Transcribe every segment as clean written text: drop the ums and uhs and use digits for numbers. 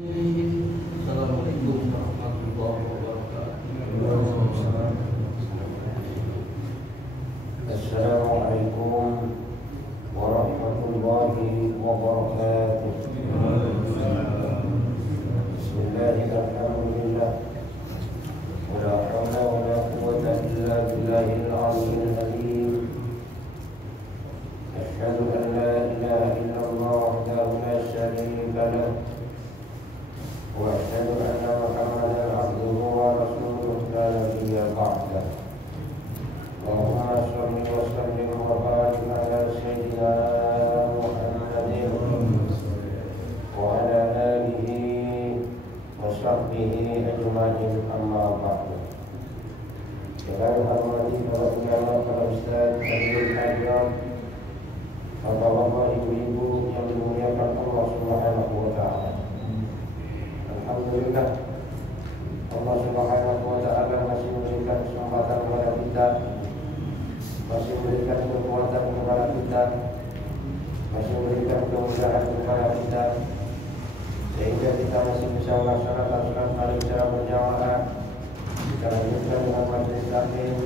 Assalamualaikum warahmatullahi wabarakatuh. Assalamualaikum warahmatullahi wabarakatuh. Bismillahirrahmanirrahim. Wala hawla wala quwwata illa billahil aliyyil azim. Asyhadu an la ilaha illallah wahdahu la syarika lahu wa asyhadu anna Muhammadan abduhu wa rasuluhu la nabiyya ba'dahu. Allahumma shalli wa sallim wa barik ala sayyidina Muhammadin wa ala alihi wa sahbihi ajma'in, amma ba'du. Yang hormati para ulama, para ustaz, hadirin hadirat, bapak-bapak, ibu-ibu yang dimuliakan Allah Subhanahu wa taala. Alhamdulillah, Allah Subhanahu wa taala masih memberikan kesempatan kepada kita, masih memberikan kekuatan kepada kita, masih memberikan kemudahan kepada kita, sehingga kita masih bisa melaksanakan sholat malam secara berjamaah. Kita lanjutkan dengan majelis taklim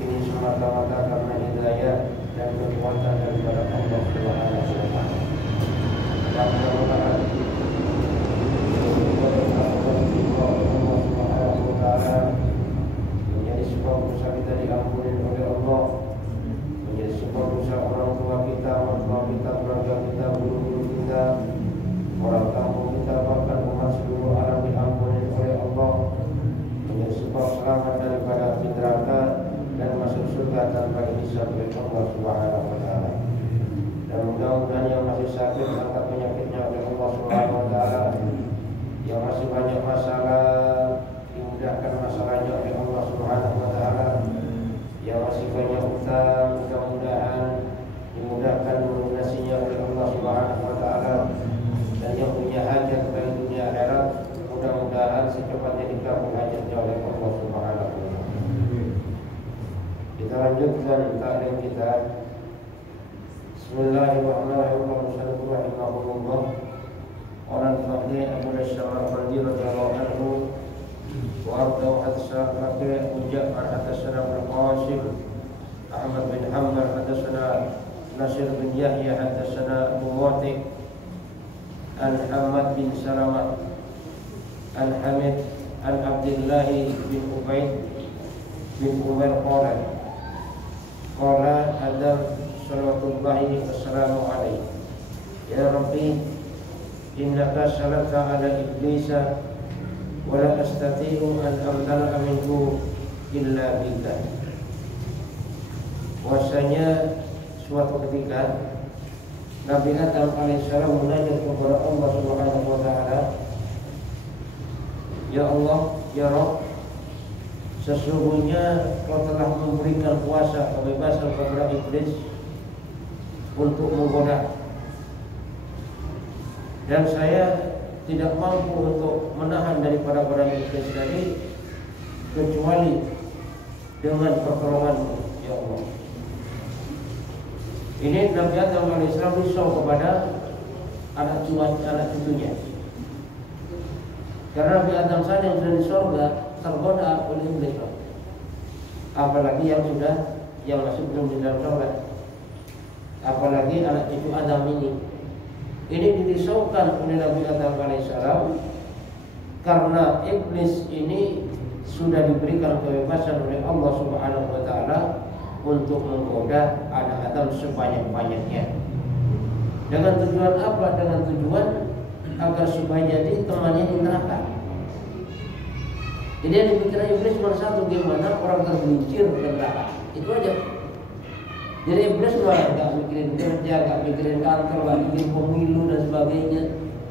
ini semata-mata karena hidayah dan kekuatan daripada Allah Subhanahu wa taala. Mudah-mudahan Allah Subhanahu wa taala menjadi sebab dosa kita diampuni oleh Allah, menjadi sebab dosa orang tua kita, mertua kita, keluarga kita, guru-guru kita, orang kampung kita, bahkan umat seluruh alam diampuni oleh Allah, menjadi sebab selamat daripada api neraka dan masuk surga tanpa hisab oleh Allah Subhanahu wa taala. Dan mudah-mudahan yang masih sakit angkat penyakitnya oleh Allah Subhanahu wa taala, yang masih banyak masalah dimudahkan masalahnya oleh Allah Subhanahu wa taala, yang masih banyak utang mudah-mudahan dimudahkan melunasinya oleh Allah Subhanahu wa taala, dan yang punya hajat baik dunia akhirat mudah-mudahan secepatnya dikabul hajatnya oleh Allah Subhanahu wa taala. Kita lanjutkan taklim kita. Bismillahirrahmanirrahim. Rahimahullah. Orang fakir Abu Syaraf radhiyallahu anhu wa arda hadsa fakir Abu Ja'far hadatsana Al-Qasim Ahmad bin Hanbal hadatsana Nasir bin Yahya hadatsana Abu Wati an Hamad bin Salamah an Hamid an Abdullah bin Ubaid bin Umar qala Adam sallallahu wassalamu alaihi ya Rabbi innaka salata ala iblisa wa la astati'u an amtala minhu illa bika. Bahwasanya suatu ketika Nabi Adam alaihissalam munajat kepada Allah Subhanahu wa taala, ya Allah, ya Rabb, sesungguhnya Kau telah memberikan kuasa kebebasan kepada iblis untuk menggoda, dan saya tidak mampu untuk menahan daripada godaan iblis tadi kecuali dengan pertolongan-Mu, ya Allah. Ini Nabi Adam alaihissalam risau kepada anak cucunya, karena Nabi Adam saja yang sudah di surga tergoda oleh iblis, apalagi yang masih belum di dalam surga, apalagi anak cucu Adam ini. Ini dirisaukan oleh Nabi Adam alaihissalam karena iblis ini sudah diberikan kebebasan oleh Allah Subhanahu wa taala untuk menggoda anak Adam sebanyak-banyaknya. Dengan tujuan apa? Dengan tujuan agar supaya jadi temannya di neraka. Jadi yang dipikirkan iblis cuma satu, gimana orang tergelincir ke neraka. Itu aja. Jadi iblis nggak mikirin kerja, nggak mikirin kantor, nggak mikirin pemilu dan sebagainya.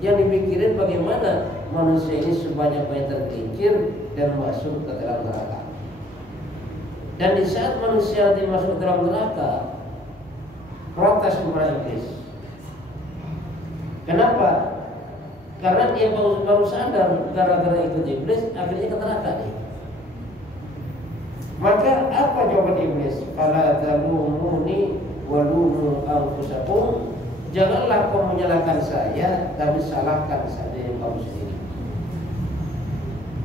Yang dipikirin bagaimana manusia ini sebanyak-banyak tergelincir dan masuk ke dalam neraka. Dan di saat manusia nanti masuk ke dalam neraka, protes kepada iblis. Kenapa? Karena dia baru sadar gara-gara ikut iblis akhirnya ke neraka nih. Maka apa jawaban iblis? Fala talumuni walumu anfusakum. Janganlah kau menyalahkan saya, tapi salahkan saja kamu sendiri.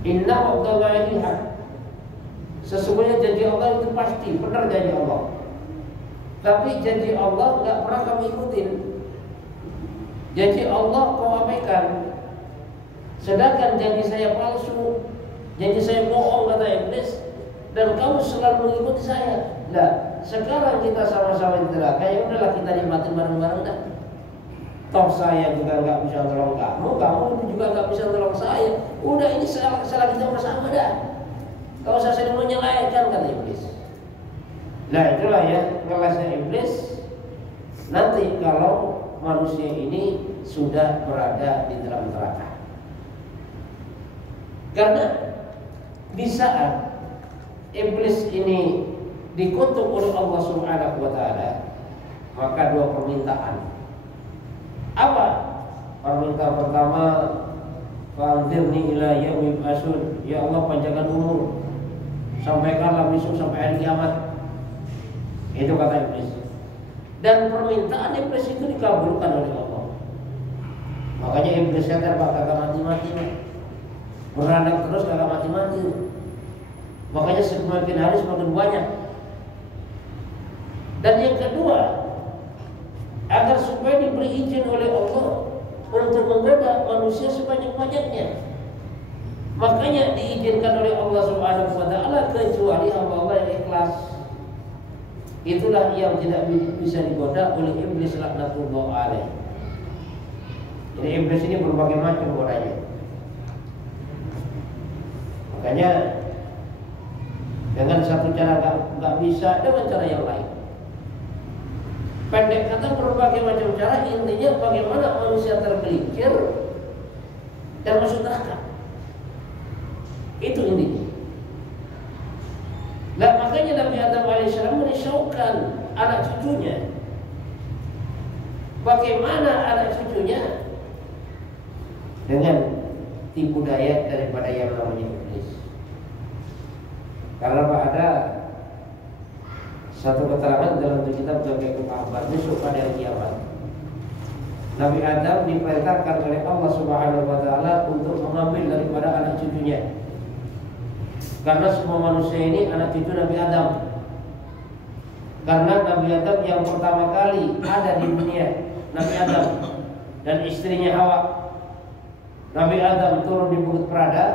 Inna wa'dallahi haq. Sesungguhnya janji Allah itu pasti, benar janji Allah. Tapi janji Allah nggak pernah kamu ikutin. Janji Allah kau abaikan. Sedangkan janji saya palsu, janji saya bohong kata iblis, dan kamu selalu mengikuti saya. Nah, sekarang kita sama-sama di neraka, ya udahlah kita nikmatin bareng-bareng dah. Toh saya juga nggak bisa tolong kamu juga nggak bisa tolong saya. Udah ini salah kita bersama dah. Kau usah saling menyalahkan kata iblis. Nah itulah ya kelasnya iblis. Nanti kalau manusia ini sudah berada di dalam neraka. Karena di saat iblis ini dikutuk oleh Allah Subhanahu wa taala, maka dua permintaan. Apa? Permintaan pertama, fa'anzirni ila yaumil ba'tsun. Ya Allah, panjangkan umur, sampaikanlah besok sampai hari kiamat. Itu kata iblis. Dan permintaan iblis itu dikabulkan oleh Allah. Makanya iblis kata kagak mati-mati, beranak terus kagak mati-mati. Makanya semakin hari semakin banyak. Dan yang kedua, agar supaya diberi izin oleh Allah untuk menggoda manusia sebanyak-banyaknya. Makanya diizinkan oleh Allah Subhanahu wa taala kecuali hamba Allah yang ikhlas. Itulah yang tidak bisa digoda oleh iblis laknatullah alaih. Jadi iblis ini berbagai macam godanya. Makanya dengan satu cara nggak bisa, dengan cara yang lain. Pendek kata berbagai macam cara, intinya bagaimana manusia tergelincir dan masuk neraka. Itu intinya. Nah makanya Nabi Adam alaihissalam merisaukan anak cucunya. Bagaimana anak cucunya? Dengan tipu daya daripada yang namanya iblis. Karena ada satu keterangan dalam kitab Jami' Al-Akhbar besok pada hari kiamat, Nabi Adam diperintahkan oleh Allah Subhanahu wa taala untuk mengambil daripada anak cucunya. Karena semua manusia ini anak cucu Nabi Adam. Karena Nabi Adam yang pertama kali ada di dunia, Nabi Adam dan istrinya Hawa. Nabi Adam turun di Bukit Prada,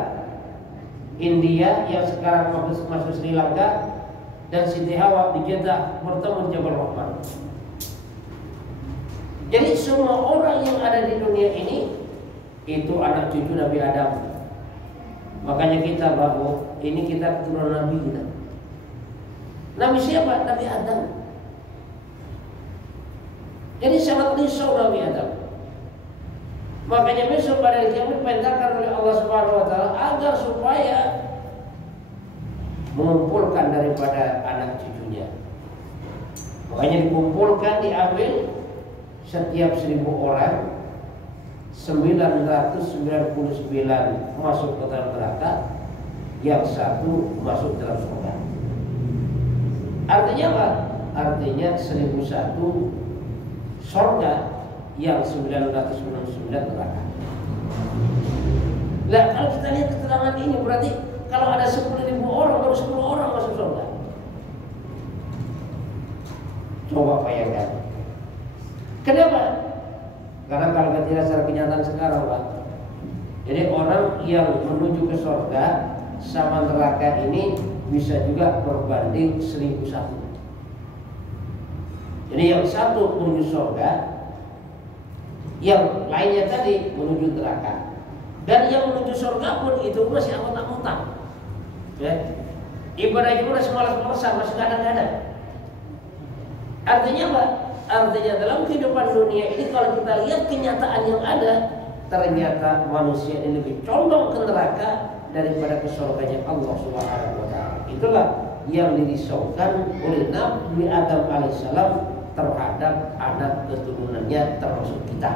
India yang sekarang masuk Sri Lanka, dan Siti Hawa di Jeddah bertemu di Jabal Rahman. Jadi semua orang yang ada di dunia ini itu anak cucu Nabi Adam. Makanya kita bahwa ini kita keturunan Nabi kita. Nabi siapa? Nabi Adam. Jadi sangat risau Nabi Adam. Makanya besok pada hari kiamat diperintahkan oleh Allah Subhanahu wa taala agar supaya mengumpulkan daripada anak cucunya. Makanya dikumpulkan, diambil setiap 1000 orang, 999 masuk ke dalam neraka, yang satu masuk dalam surga. Artinya apa? Artinya 1001 surga, yang 999 neraka. Nah kalau kita lihat keterangan ini berarti kalau ada 10.000 orang baru 10 orang masuk surga. Coba bayangkan. Kenapa? Karena kalau kita lihat secara kenyataan sekarang Pak, jadi orang yang menuju ke surga sama neraka ini bisa juga berbanding 1001. Jadi yang satu menuju surga, yang lainnya tadi menuju neraka. Dan yang menuju surga pun itu masih angkutan-angkutan. Ya. Ibadah semalas-malasan, masih kadang-kadang. Artinya apa? Artinya dalam kehidupan dunia ini kalau kita lihat kenyataan yang ada, ternyata manusia ini lebih condong ke neraka daripada ke surganya Allah Subhanahu wa taala. Itulah yang dirisaukan oleh Nabi Adam alaihissalam terhadap anak keturunannya termasuk kita.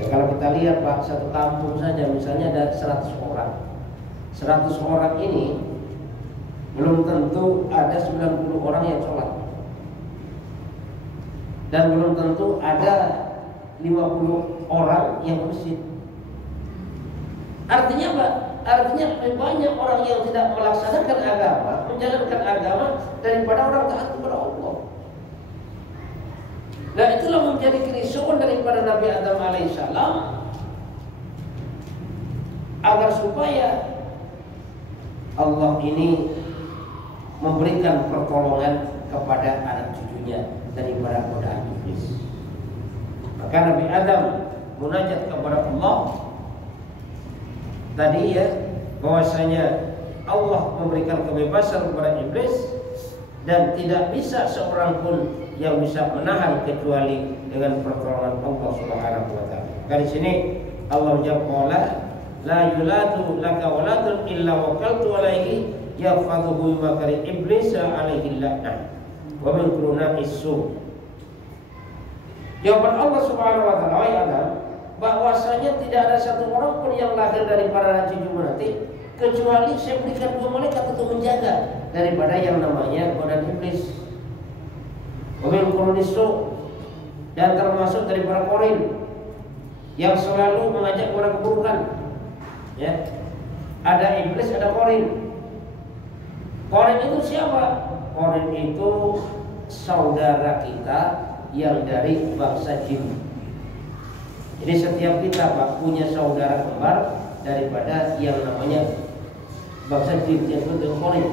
Ya, kalau kita lihat Pak, satu kampung saja misalnya ada 100 orang. 100 orang ini belum tentu ada 90 orang yang sholat. Dan belum tentu ada 50 orang yang mursyid. Artinya apa? Artinya lebih banyak orang yang tidak melaksanakan agama, menjalankan agama daripada orang taat kepada Allah. Nah, itulah menjadi kerisauan daripada Nabi Adam alaihissalam agar supaya Allah ini memberikan pertolongan kepada anak cucunya daripada godaan iblis. Maka Nabi Adam munajat kepada Allah tadi ya, bahwasanya Allah memberikan kebebasan kepada iblis dan tidak bisa seorang pun yang bisa menahan kecuali dengan pertolongan Allah Subhanahu wa taala. Dari sini Allah menjawab, la yuladu laka waladun illa wakaltu alaihi yafadhuhu makari iblis alaihi la'nah wa min kuruna isu. Jawaban Allah Subhanahu wa taala, ya Adam, bahwasanya tidak ada satu orang pun yang lahir dari para cucumu nanti kecuali saya berikan 2 malaikat untuk menjaga daripada yang namanya godaan iblis. Wa min kuruna isu, dan termasuk daripada korin yang selalu mengajak kepada keburukan. Ya, ada iblis, ada korin. Korin itu siapa? Korin itu saudara kita yang dari bangsa jin. Jadi setiap kita Pak punya saudara kembar daripada yang namanya bangsa jin, yang disebut dengan korin.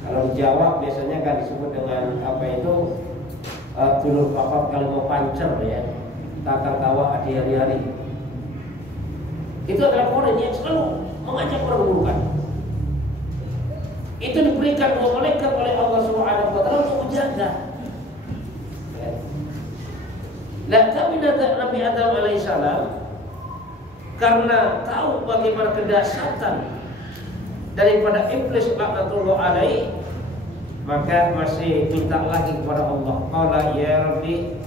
Kalau di Jawa biasanya kan disebut dengan apa itu dulur papa kalau mau pancer ya, takar tawa adi hari-hari. Itu adalah korin yang selalu mengajak orang keburukan. Itu diberikan 2 malaikat oleh Allah Subhanahu wa taala untuk menjaga. Nah, tapi Nabi Adam alaihissalam karena tahu bagaimana kedahsyatan daripada iblis laknatullah alaihi, maka masih minta lagi kepada Allah. Qala ya Rabbi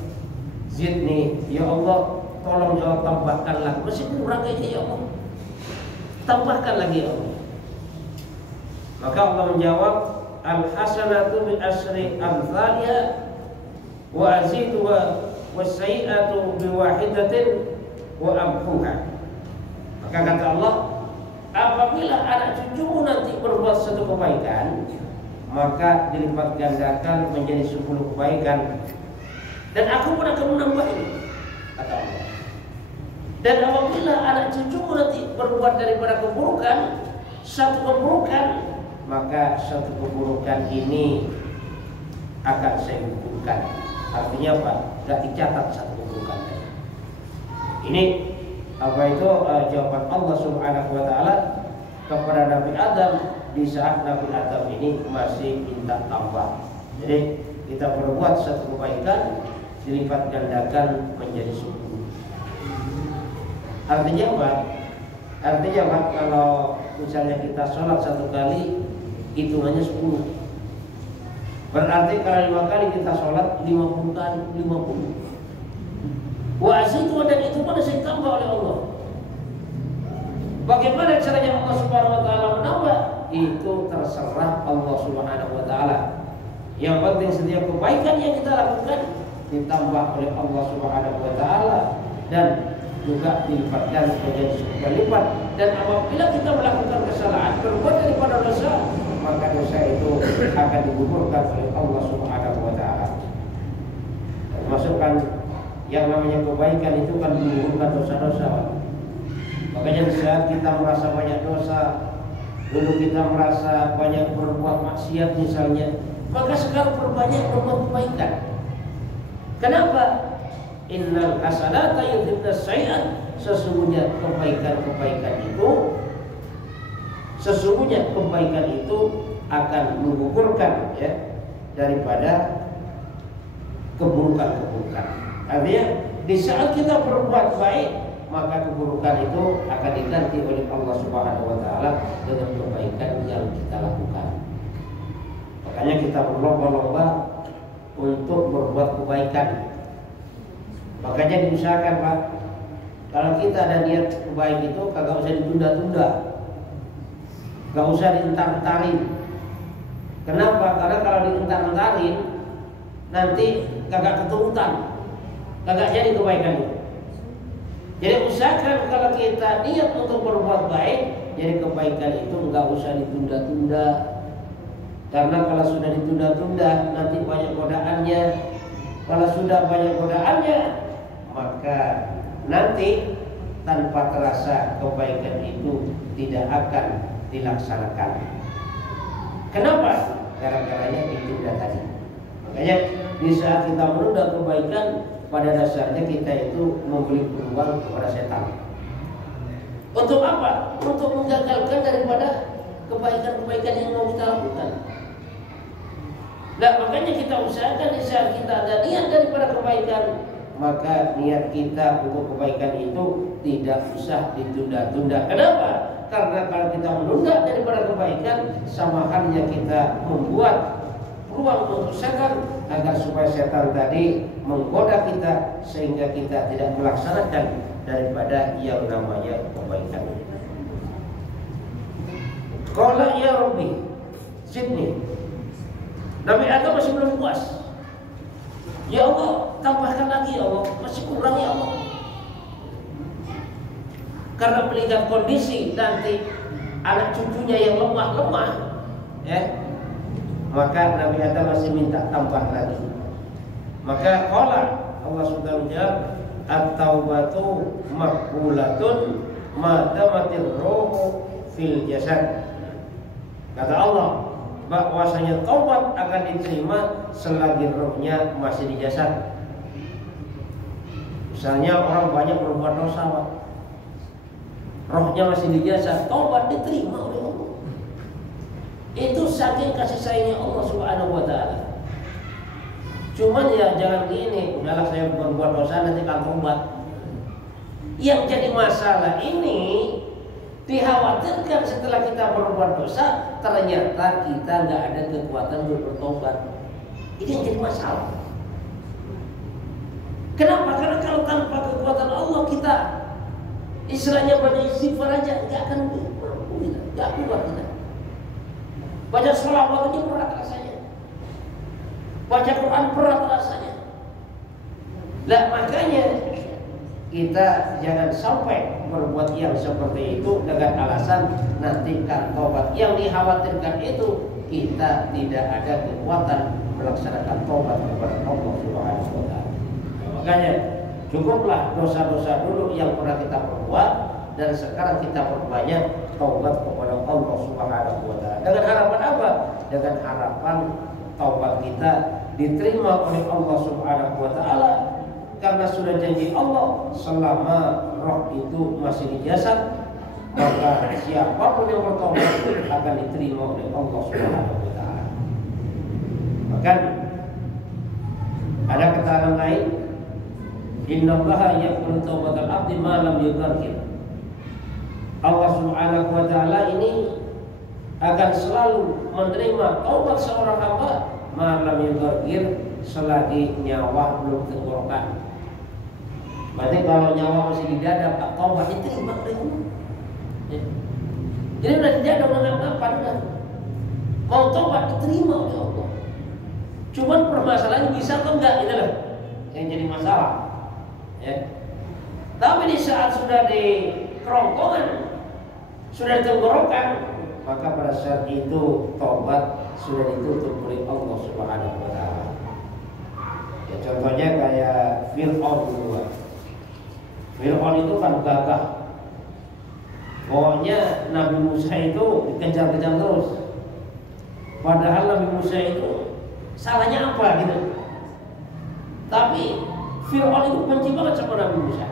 zidni, ya Allah tolong jawab, tambahkan lagi. Masih kurang aja ya Allah, tambahkan lagi ya Allah. Maka Allah menjawab, al hasanatu bi asri amthaliha wa azidu wa sayyi'atu bi wahidatin wa amhuha. Maka kata Allah, apabila anak cucumu nanti berbuat satu kebaikan, maka dilipat gandakan menjadi 10 kebaikan, dan aku pun akan menambah ini, kata Allah. Dan apabila anak cucumu nanti berbuat daripada keburukan, satu keburukan, maka satu keburukan ini akan saya gugurkan. Artinya apa? Tidak dicatat satu keburukan. Ini apa itu jawaban Allah Subhanahu wa taala kepada Nabi Adam di saat Nabi Adam ini masih minta tambah. Jadi kita berbuat satu kebaikan dilipat gandakan menjadi 10. Artinya apa? Artinya apa? Kalau misalnya kita sholat 1 kali, hitungannya 10. Berarti kalau 5 kali kita sholat 50 kali 50. Wa azidu, dan itu pun ditambah oleh Allah. Bagaimana caranya Allah Subhanahu wa taala menambah? Itu terserah Allah Subhanahu wa taala. Yang penting setiap kebaikan yang kita lakukan ditambah oleh Allah Subhanahu wa taala dan juga dilipatkan menjadi 10 kali lipat. Dan apabila kita melakukan kesalahan, berbuat daripada dosa, maka dosa itu akan digugurkan oleh Allah Subhanahu wa taala. Termasukkan yang namanya kebaikan itu kan menggugurkan dosa-dosa. Makanya saat kita merasa banyak dosa, dulu kita merasa banyak berbuat maksiat misalnya, maka sekarang perbanyak berbuat kebaikan. Kenapa? Innal hasanata yudhibna sayyi'at, sesungguhnya kebaikan itu akan menggugurkan ya daripada keburukan-keburukan. Artinya di saat kita berbuat baik, maka keburukan itu akan diganti oleh Allah Subhanahu wa taala dengan kebaikan yang kita lakukan. Makanya kita berlomba-lomba untuk berbuat kebaikan. Makanya diusahakan Pak, kalau kita ada niat baik itu kagak usah ditunda-tunda, gak usah dientar-entarin. Kenapa? Karena kalau dientar-entarin nanti kagak keturutan. kagak jadi kebaikan itu. Jadi usahakan kalau kita niat untuk berbuat baik, jadi kebaikan itu nggak usah ditunda-tunda. Karena kalau sudah ditunda-tunda nanti banyak godaannya. Kalau sudah banyak godaannya, maka nanti tanpa terasa kebaikan itu tidak akan dilaksanakan. Kenapa? Gara-garanya ditunda tadi. Makanya di saat kita menunda kebaikan, pada dasarnya kita itu memberi peluang kepada setan. Untuk apa? Untuk menggagalkan daripada kebaikan-kebaikan yang mau kita lakukan. Nah, makanya kita usahakan di saat kita ada niat daripada kebaikan, maka niat kita untuk kebaikan itu tidak usah ditunda-tunda. Kenapa? Karena kalau kita menunda daripada kebaikan, sama halnya kita membuat ruang untuk setan agar supaya setan tadi menggoda kita sehingga kita tidak melaksanakan daripada yang namanya kebaikan. Qala ya Rabbi zidni. Nabi Adam masih belum puas. Ya Allah, tambahkan lagi ya Allah, masih kurang ya Allah. Karena melihat kondisi nanti anak cucunya yang lemah-lemah, ya, maka Nabi Adam masih minta tambah lagi. Maka qala Allah Subhanahu wa ta'ala at-taubatu maqbulatun ma damatir ruhu fil jasad. Kata Allah bahwasanya taubat akan diterima selagi rohnya masih di jasad. Misalnya orang banyak berbuat dosa, rohnya masih di jasad, taubat diterima oleh Allah. Itu saking kasih sayangnya Allah Subhanahu wa ta'ala. Cuman ya jangan gini, udahlah saya berbuat dosa nanti kan tobat. Yang jadi masalah ini dikhawatirkan setelah kita berbuat dosa ternyata kita nggak ada kekuatan untuk bertobat. Ini yang jadi masalah. Kenapa? Karena kalau tanpa kekuatan Allah kita istilahnya banyak istighfar aja nggak akan mampu kita, nggak kuat kita. Baca sholawat aja berat rasanya, baca Quran berat rasanya. Nah makanya kita jangan sampai berbuat yang seperti itu dengan alasan nanti kan tobat. Yang dikhawatirkan itu kita tidak ada kekuatan melaksanakan tobat kepada Allah Subhanahu wa ta'ala. Makanya cukuplah dosa-dosa dulu yang pernah kita perbuat dan sekarang kita perbanyak taubat kepada Allah Subhanahu wa ta'ala. Dengan harapan apa? Dengan harapan taubat kita diterima oleh Allah Subhanahu wa ta'ala. Karena sudah janji Allah selama roh itu masih di jasad, maka siapapun yang bertobat akan diterima oleh Allah Subhanahu wa ta'ala. Bahkan ada keterangan lain, innallaha yaqbalu taubatal abdi ma lam yughargir. Allah Subhanahu wa ta'ala ini akan selalu menerima taubat seorang hamba ma lam yughargir, selagi nyawa belum tenggorokan. Berarti kalau nyawa masih di dada, tak taubat diterima oleh Allah. Jadi udah di dada udah ngapa udah. Mau taubat diterima oleh Allah. Cuman permasalahannya bisa atau enggak, itu lah yang jadi masalah. Ya. Tapi di saat sudah di kerongkongan, sudah ditenggorokan, maka pada saat itu taubat sudah ditutup oleh Allah Subhanahu wa ta'ala. Ya, contohnya kayak Fir'aun dulu. Fir'aun itu kan gagah. Pokoknya Nabi Musa itu dikejar-kejar terus. Padahal Nabi Musa itu salahnya apa gitu. Tapi Fir'aun itu benci banget sama Nabi Musa.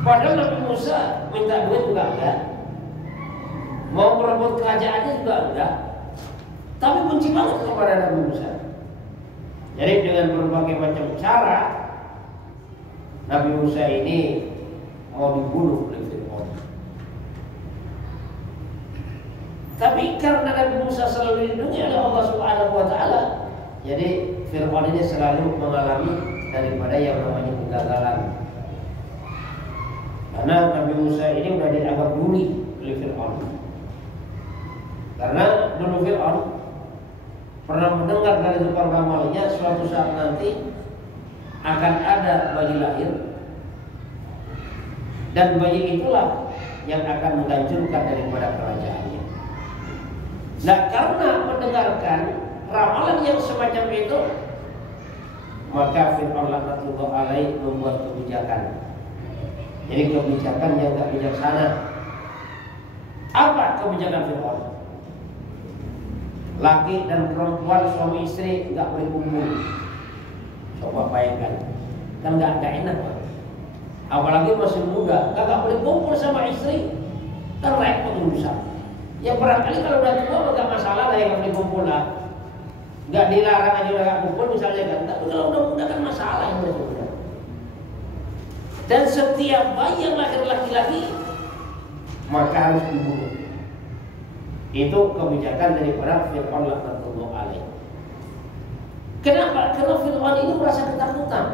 Padahal Nabi Musa minta duit juga enggak, mau merebut kerajaannya juga enggak, tapi benci banget kepada Nabi Musa. Jadi dengan berbagai macam cara Nabi Musa ini mau dibunuh oleh Fir'aun. Tapi karena Nabi Musa selalu dilindungi oleh Allah Subhanahu wa ta'ala, jadi Fir'aun ini selalu mengalami daripada yang namanya kegagalan. Karena Nabi Musa ini sudah dianggap duli oleh Fir'aun. Karena dulu Fir'aun pernah mendengar dari tukang ramalnya suatu saat nanti akan ada bayi lahir, dan bayi itulah yang akan menghancurkan daripada kerajaannya. Nah, karena mendengarkan ramalan yang semacam itu, maka Fir'aun laknatullah alaih membuat kebijakan. Jadi kebijakan yang tidak bijaksana. Apa kebijakan Fir'aun? Laki dan perempuan, suami istri nggak boleh kumpul. Coba bayangkan, kan nggak enak, Pak. Apalagi masih muda, nggak boleh kumpul sama istri, kan repot urusan. Ya barangkali kalau udah tua nggak masalah lah yang boleh kumpul lah, nggak dilarang aja udah nggak kumpul misalnya kan. Tapi kalau udah muda kan masalah yang udah muda. Dan setiap bayi yang lahir laki-laki maka harus dibunuh. Itu kebijakan daripada Fir'aun laknatullah alaih. Kenapa? Karena Fir'aun ini merasa ketakutan,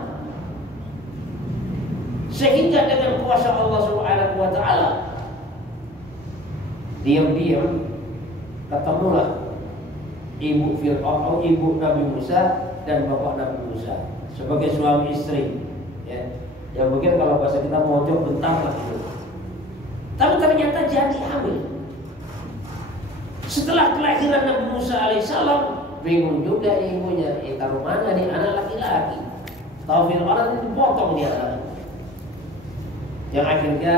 sehingga dengan kuasa Allah Subhanahu wa taala diam-diam ketemulah ibu Fir'aun atau ibu Nabi Musa dan bapak Nabi Musa sebagai suami istri, ya. Ya mungkin kalau bahasa kita mojok bentar lah gitu. Tapi ternyata jadi hamil. Setelah kelahiran Nabi Musa alaihissalam, bingung juga ibunya, taruh mana nih anak laki-laki? Tahu Fir'aun itu dipotong dia anak. Yang akhirnya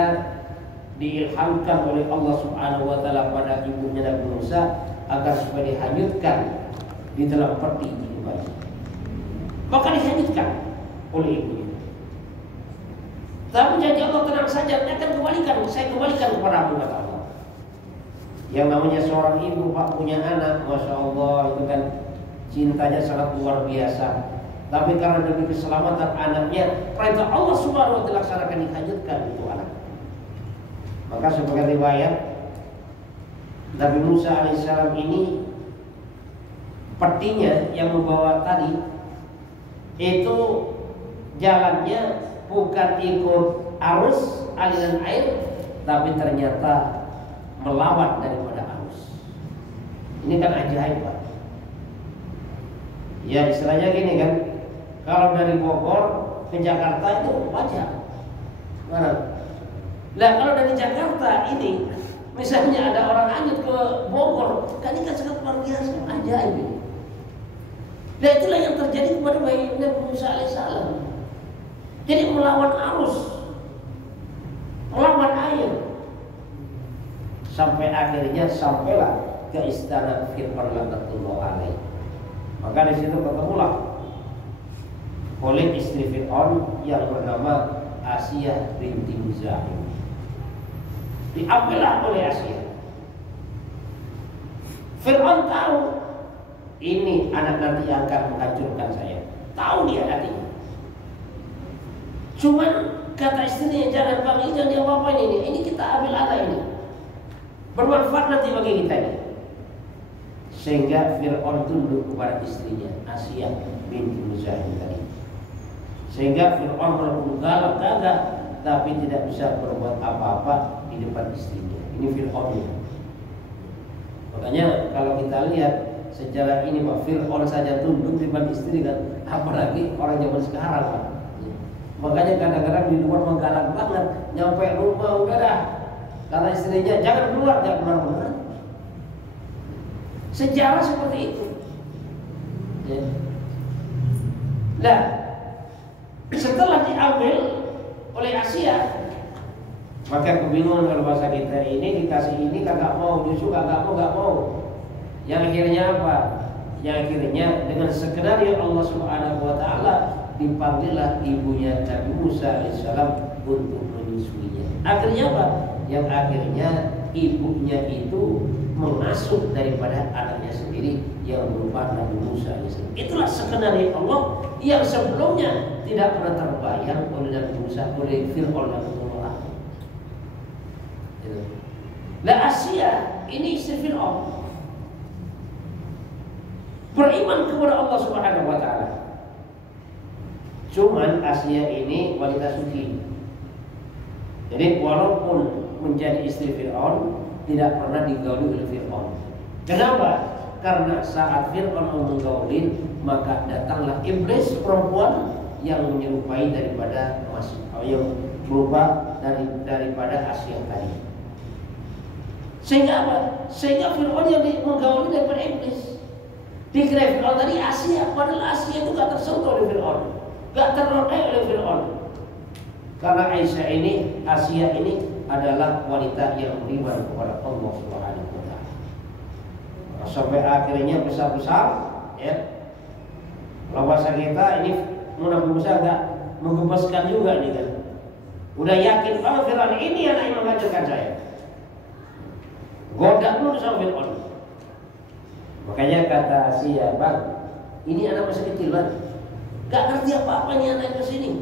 diilhamkan oleh Allah Subhanahu wa taala pada ibunya Nabi Musa agar supaya dihanyutkan di dalam peti ini bayi. Maka dihanyutkan oleh ibunya. Tapi janji Allah, tenang saja, saya kembalikan kepadamu, kata Allah. Yang namanya seorang ibu Pak punya anak, Masya Allah, itu kan cintanya sangat luar biasa. Tapi karena demi keselamatan anaknya, perintah Allah Subhanahu wa taala laksanakan, dihanyutkan itu anak. Maka sebagai riwayat, Nabi Musa alaihissalam ini petinya yang membawa tadi itu jalannya bukan ikut arus aliran air, tapi ternyata melawan daripada arus. Ini kan ajaib, Pak. Ya istilahnya gini kan, kalau dari Bogor ke Jakarta itu wajar. Nah kalau dari Jakarta ini, misalnya ada orang hanyut ke Bogor, kan ini kan sangat luar biasa, ajaib ini. Nah itulah yang terjadi kepada bayi Nabi Musa alaihissalam. Jadi melawan arus, melawan air, sampai akhirnya sampailah ke istana Fir'aun laknatullah alaih. Maka di situ ketemulah oleh istri Fir'aun yang bernama Asia binti Muzahim. Diambillah oleh Asia. Fir'aun tahu ini anak nanti yang akan menghancurkan saya. Tahu dia hatinya. Cuman kata istrinya, jangan panggil, jangan diapa-apain ini kita ambil anak ini, bermanfaat nanti bagi kita ini. Sehingga Fir'aun tunduk kepada istrinya Asia binti Muzahim tadi. Sehingga Fir'aun walaupun galak gagah, tapi tidak bisa berbuat apa-apa di depan istrinya. Ini Fir'aunnya. Makanya kalau kita lihat sejarah ini, Pak, Fir'aun saja tunduk di depan istri kan, apalagi orang zaman sekarang, Pak. Makanya kadang-kadang di luar menggalak banget, nyampe rumah udah dah, kata istrinya jangan keluar rumah. Sejarah seperti itu. Ya. Nah, setelah diambil oleh Asia, maka kebingungan kalau bahasa kita ini, dikasih ini kagak mau, justru kagak mau. Yang akhirnya apa? Yang akhirnya dengan skenario Allah Subhanahu wa taala, dipanggillah ibunya Nabi Musa alaihissalam untuk menyusuinya. Akhirnya apa? Yang akhirnya ibunya itu mengasuh daripada anaknya sendiri yang berupa Nabi Musa alaihissalam. Itulah skenario Allah yang sebelumnya tidak pernah terbayang oleh Nabi Musa, oleh Fir'aun dan orang. Nah Asia ini istri Fir'aun beriman kepada Allah Subhanahu wa taala. Cuman Asia ini wanita suci. Jadi walaupun menjadi istri Fir'aun, tidak pernah digauli oleh Fir'aun. Kenapa? Karena saat Fir'aun mau menggaulin, maka datanglah iblis perempuan yang menyerupai daripada yang berubah daripada Asia tadi. Sehingga apa? Sehingga Fir'aun yang menggauli daripada iblis. Dikira Fir'aun tadi Asia, padahal Asia itu gak tersentuh oleh Fir'aun, gak terrodai oleh Fir'aun. Karena Aisyah ini, Asia ini adalah wanita yang beriman kepada Allah Subhanahu wa taala. Sampai akhirnya besar-besar, ya. Kalau bahasa kita ini Nabi Musa agak menggebaskan juga nih kan. Udah yakin kalau Fir'aun ini anak yang menghancurkan saya. Goda dulu sama Fir'aun. Makanya kata Asia, bang, ini anak masih kecil bang, gak ngerti apa-apanya anak ke sini.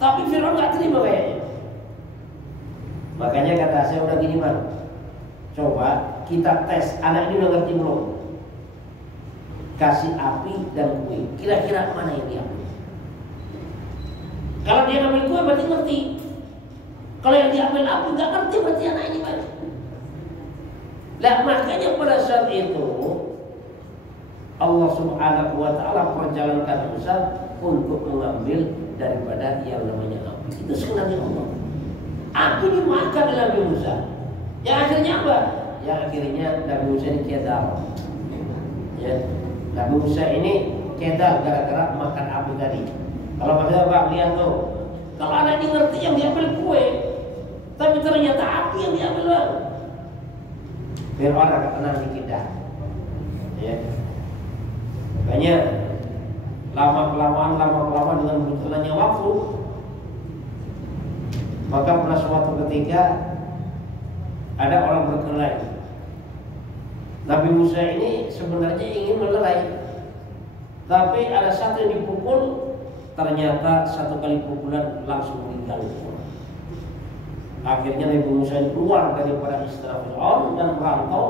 Tapi Fir'aun gak terima kayaknya. Makanya kata Asia, udah gini bang, coba kita tes anak ini udah ngerti belum. Kasih api dan kue, kira-kira mana yang diambil? Kalau dia ngambil kue berarti ngerti. Kalau yang diambil api nggak ngerti berarti anak ini bang. Nah makanya pada saat itu Allah Subhanahu wa taala perjalankan Musa untuk mengambil daripada yang namanya api. Itu sebenarnya Allah. Api dimakan oleh Nabi Musa. Yang akhirnya apa? Yang akhirnya Nabi Musa ini kedal. Ya. Nabi Musa ini kedal gara-gara makan api tadi. Kalau maksudnya bang, lihat tuh, kalau anak ini ngerti yang diambil kue, tapi ternyata api yang diambil bang. Fir'aun agak tenang dikit dah. Ya. Makanya lama kelamaan dengan berjalannya waktu, maka pada suatu ketika ada orang berkelahi. Nabi Musa ini sebenarnya ingin melerai, tapi ada satu yang dipukul, ternyata satu kali pukulan langsung meninggal. Akhirnya Nabi Musa ini keluar daripada istana Fir'aun dan merantau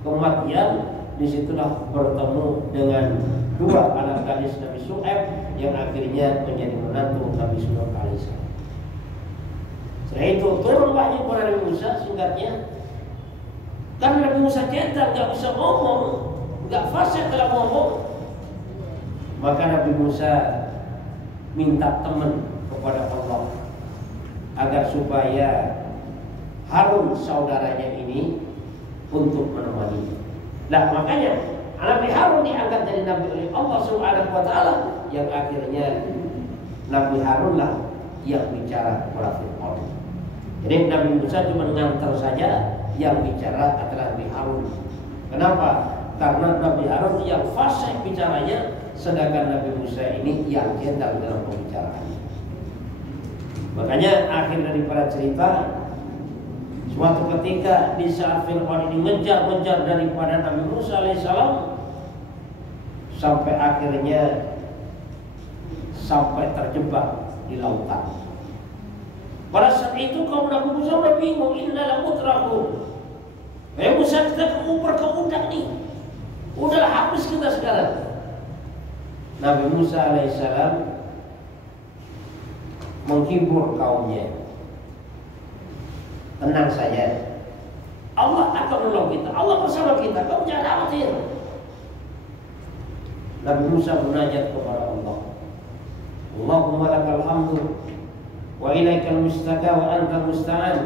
kematian. Disitulah bertemu dengan dua anak gadis Nabi Syuaib yang akhirnya menjadi menantu Nabi Syuaib alaihissalam. Setelah itu turun wahyu kepada Nabi Musa, singkatnya. Karena Nabi Musa cetak, gak bisa ngomong, gak fasih dalam ngomong, maka Nabi Musa minta teman kepada Allah agar supaya Harun saudaranya ini untuk menemani. Nah makanya Nabi Harun diangkat jadi Nabi oleh Allah Subhanahu wa taala, yang akhirnya Nabi Harun lah yang bicara kepada Fir'aun. Jadi Nabi Musa cuma mengantar saja, yang bicara adalah Nabi Harun. Kenapa? Karena Nabi Harun yang fasih bicaranya, sedangkan Nabi Musa ini yang gentle dalam pembicaraannya. Makanya akhir daripada cerita, suatu ketika di saat Fir'aun ini mengejar daripada Nabi Musa alaihissalam, sampai akhirnya sampai terjebak di lautan. Pada saat itu kaum Nabi Musa udah bingung, innalah mutraku. Musa kita keuper ke udak nih, udahlah habis kita sekarang. Nabi Musa alaihissalam menghibur kaumnya, tenang saja, Allah akan menolong kita, Allah bersama kita, kamu jangan khawatir. Nabi Musa munajat kepada Allah, Allahumma lakal hamdu wa ilaikal mustaqa wa antal musta'an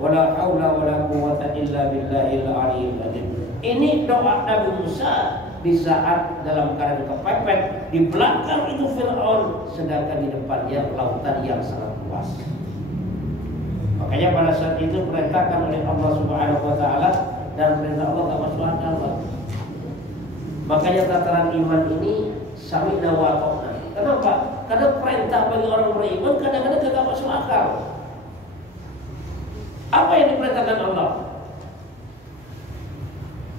wa la haula wa la quwwata illa billahil aliyyil azim. Ini doa Nabi Musa di saat dalam keadaan kepepet, di belakang itu Fir'aun, sedangkan di depannya lautan yang sangat luas. Makanya pada saat itu perintahkan oleh Allah Subhanahu wa taala, dan perintah Allah tak masuk akal. Makanya tataran iman ini sami'na wa ata'na. Kenapa? Karena perintah bagi orang beriman kadang-kadang tidak masuk akal. Apa yang diperintahkan Allah?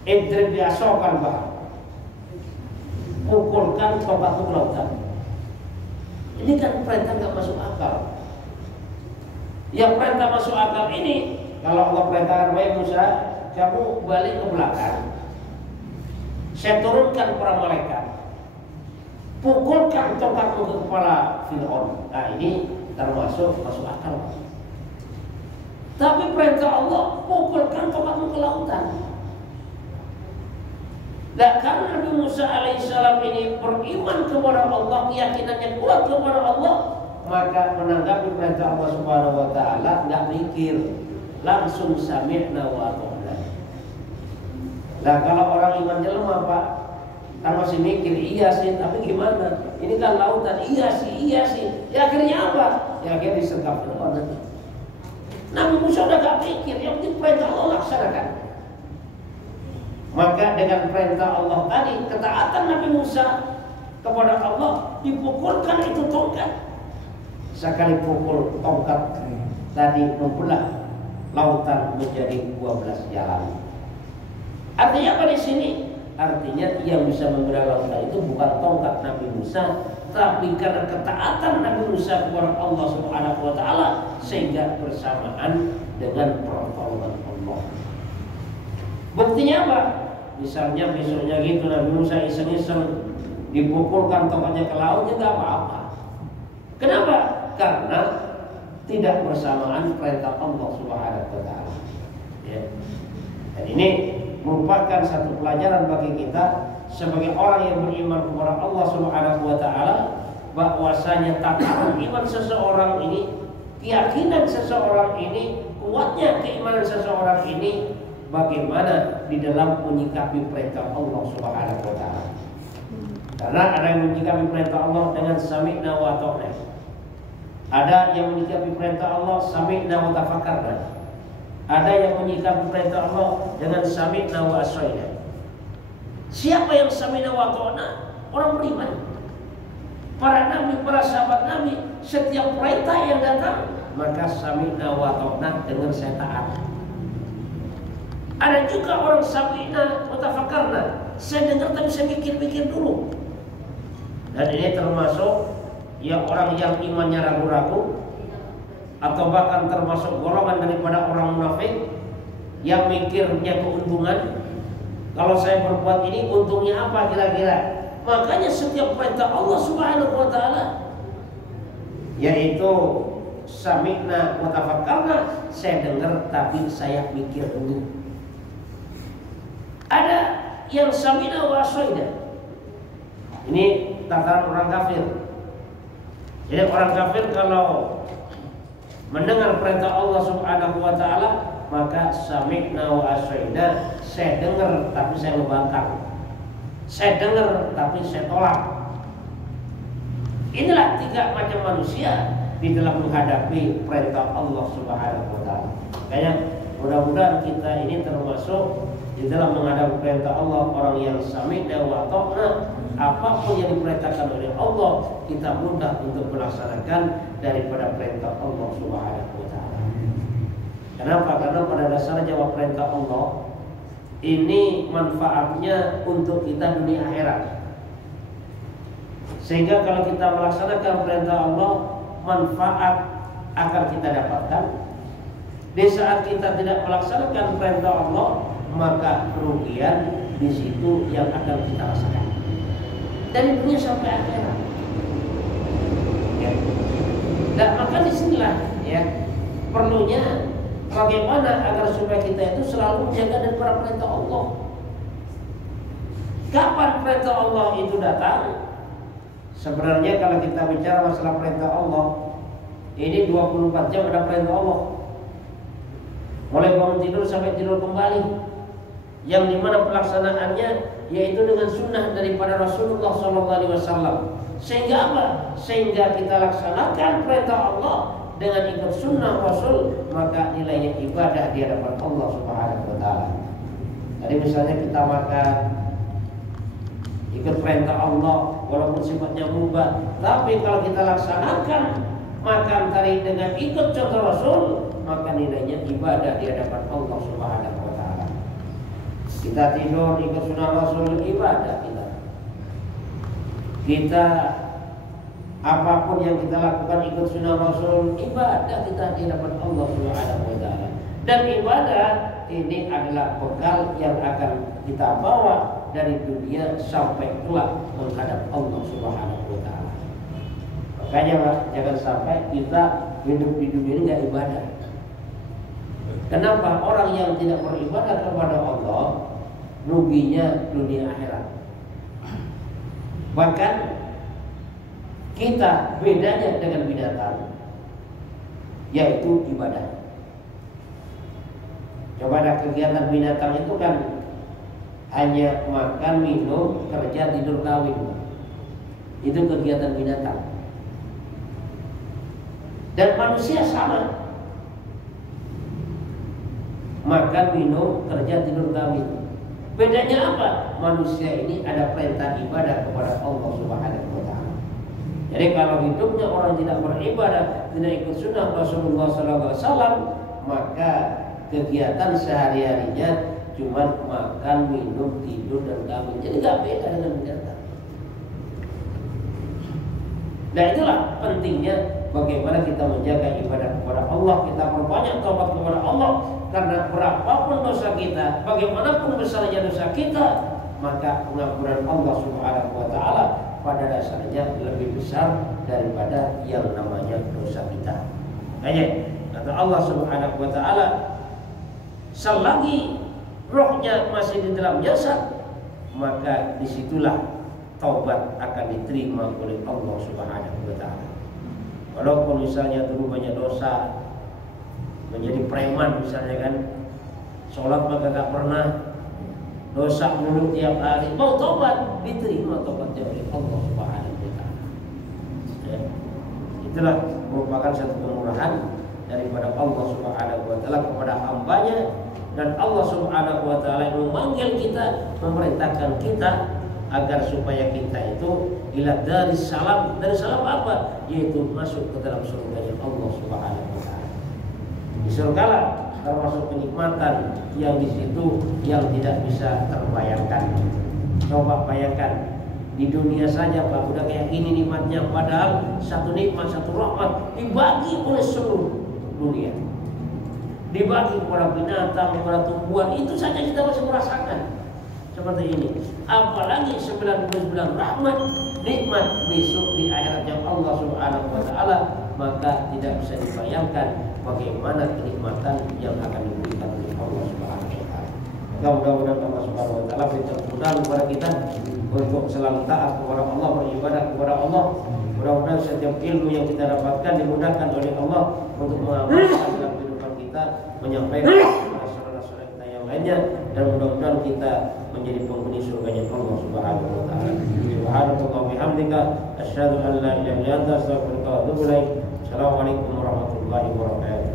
Idrib bi'asokal bahar, pukulkan tongkatmu ke lautan. Ini kan perintah nggak masuk akal. Yang perintah masuk akal ini, kalau Allah perintahkan, wahai Musa, kamu balik ke belakang, saya turunkan para malaikat, pukulkan tongkatmu ke kepala Fir'aun. Nah ini termasuk masuk akal. Tapi perintah Allah, pukulkan tongkatmu ke lautan. Nah, karena Nabi Musa alaihissalam ini beriman kepada Allah, keyakinannya kuat kepada Allah, maka menanggapi perintah Allah Subhanahu wa taala enggak mikir, langsung sami'na wa ata'na. Nah, kalau orang imannya lemah, Pak, kan masih mikir, iya sih, tapi gimana? Ini kan lautan, iya sih. Ya akhirnya apa? Ya akhirnya disergap nanti. Nabi Musa udah gak pikir, yang penting perintah Allah laksanakan. Maka dengan perintah Allah tadi, ketaatan Nabi Musa kepada Allah, dipukulkan itu tongkat. Sekali pukul tongkat tadi membelah lautan menjadi 12 jalan. Artinya apa di sini? Artinya yang bisa membelah lautan itu bukan tongkat Nabi Musa, tapi karena ketaatan Nabi Musa kepada Allah Subhanahu wa taala sehingga bersamaan dengan pertolongan Allah. Buktinya apa? Misalnya besoknya gitu Nabi Musa iseng-iseng dipukulkan tongkatnya ke laut, tidak apa-apa. Kenapa? Karena tidak bersamaan perintah Allah Subhanahu wa taala. Ya. Dan ini merupakan satu pelajaran bagi kita sebagai orang yang beriman kepada Allah Subhanahu wa taala, bahwasanya tataran iman seseorang ini, keyakinan seseorang ini, kuatnya keimanan seseorang ini bagaimana di dalam menyikapi perintah Allah Subhanahu wa taala. Karena ada yang menyikapi perintah Allah dengan sami'na wa ata'na. Ada yang menyikapi perintah Allah sami'na wa tafakkarna. Ada yang menyikapi perintah Allah dengan sami'na wa asayna. Siapa yang sami'na wa ata'na? Orang beriman. Para nabi, para sahabat nabi, setiap perintah yang datang maka sami'na wa ata'na, dengan saya taat. Ada juga orang sami'na wa tafakkarna, saya dengar tapi saya pikir-pikir dulu. Dan ini termasuk yang orang yang imannya ragu-ragu, atau bahkan termasuk golongan daripada orang munafik yang mikirnya keuntungan. Kalau saya berbuat ini untungnya apa kira-kira? Makanya setiap perintah Allah Subhanahu wa taala yaitu sami'na wa tafakkarna, saya dengar tapi saya pikir dulu. Ada yang sami'na wa asayna. Ini tataran orang kafir. Jadi orang kafir kalau mendengar perintah Allah Subhanahu wa taala, maka sami'na wa asayna, saya dengar tapi saya ngebangkang. Saya dengar tapi saya tolak. Inilah tiga macam manusia di dalam menghadapi perintah Allah Subhanahu wa taala. Makanya mudah-mudahan kita ini termasuk di dalam menghadapi perintah Allah orang yang sami'na wa ata'na. Apapun yang diperintahkan oleh Allah, kita mudah untuk melaksanakan daripada perintah Allah Subhanahu wa taala. Kenapa? Karena pada dasarnya jawab perintah Allah ini manfaatnya untuk kita dunia akhirat. Sehingga kalau kita melaksanakan perintah Allah, manfaat akan kita dapatkan. Di saat kita tidak melaksanakan perintah Allah, maka kerugian di situ yang akan kita rasakan. Dari dunia sampai akhirat. Ya. Nah, maka disinilah ya perlunya bagaimana agar supaya kita itu selalu menjaga daripada perintah Allah. Kapan perintah Allah itu datang? Sebenarnya kalau kita bicara masalah perintah Allah, ini 24 jam ada perintah Allah. Mulai bangun tidur sampai tidur kembali. Yang dimana pelaksanaannya yaitu dengan sunnah daripada Rasulullah SAW. Sehingga apa? Sehingga kita laksanakan perintah Allah dengan ikut sunnah Rasul, maka nilainya ibadah di hadapan Allah Subhanahu wa taala. Jadi misalnya kita makan, ikut perintah Allah walaupun sifatnya mubah, tapi kalau kita laksanakan makan tadi dengan ikut contoh Rasul, maka nilainya ibadah di hadapan Allah Subhanahu wa taala. Kita tidur ikut sunnah Rasul, ibadah kita. Kita apapun yang kita lakukan ikut sunnah Rasul, ibadah kita di hadapan Allah Subhanahu wa taala. Dan ibadah ini adalah bekal yang akan kita bawa dari dunia sampai kelak menghadap Allah Subhanahu wa taala. Makanya Pak, jangan sampai kita hidup di dunia ini enggak ibadah. Kenapa? Orang yang tidak beribadah kepada Allah ruginya dunia akhirat. Bahkan kita bedanya dengan binatang, yaitu ibadah. Coba ada kegiatan binatang itu kan hanya makan, minum, kerja, tidur, kawin. Itu kegiatan binatang. Dan manusia sama. Makan, minum, kerja, tidur, kawin. Bedanya apa? Manusia ini ada perintah ibadah kepada Allah Subhanahu wa taala. Jadi kalau hidupnya orang tidak beribadah, tidak ikut sunnah Rasulullah SAW, maka kegiatan sehari-harinya cuma makan, minum, tidur, dan kawin. Jadi gak beda dengan binatang. Nah itulah pentingnya bagaimana kita menjaga ibadah kepada Allah, kita perbanyak taubat kepada Allah. Karena berapapun dosa kita, bagaimanapun besarnya dosa kita, maka pengampunan Allah Subhanahu wa taala pada dasarnya lebih besar daripada yang namanya dosa kita. Makanya kata Allah Subhanahu wa taala, selagi rohnya masih di dalam jasad, maka disitulah taubat akan diterima oleh Allah Subhanahu wa taala. Walaupun misalnya dulu banyak dosa, menjadi preman misalnya kan, sholat maka gak pernah, dosa mulu tiap hari, mau tobat, diterima tobatnya oleh Allah Subhanahu wa taala. Ya. Itulah merupakan satu kemurahan daripada Allah Subhanahu wa taala kepada hambanya, dan Allah Subhanahu wa taala yang memanggil kita, memerintahkan kita agar supaya kita itu ila dari salam. Dari salam apa? Yaitu masuk ke dalam surganya Allah Subhanahu wa taala. Di surga lah termasuk kenikmatan yang di situ yang tidak bisa terbayangkan. Coba bayangkan di dunia saja Pak, udah kayak gini nikmatnya, padahal satu nikmat, satu rahmat dibagi oleh seluruh dunia, dibagi kepada binatang, kepada tumbuhan. Itu saja kita masih merasakan seperti ini, apalagi 99 rahmat nikmat besok di akhirat yang Allah Subhanahu wa taala, maka tidak bisa dibayangkan bagaimana kenikmatan yang akan diberikan oleh Allah Subhanahu wa taala. Mudah-mudahan Allah Subhanahu wa taala berikan kemudahan kepada kita untuk selalu taat kepada Allah, beribadah kepada Allah. Mudah-mudahan setiap ilmu yang kita dapatkan dimudahkan oleh Allah untuk mengamalkan dalam kehidupan kita, menyampaikan kepada saudara-saudara kita yang lainnya, dan mudah-mudahan kita menjadi penghuni surganya Allah Subhanahu wa taala. Subhanallah wa bihamdika, asyhadu an la ilaha illa anta, astaghfiruka wa atubu ilaik. Assalamualaikum warahmatullahi wabarakatuh.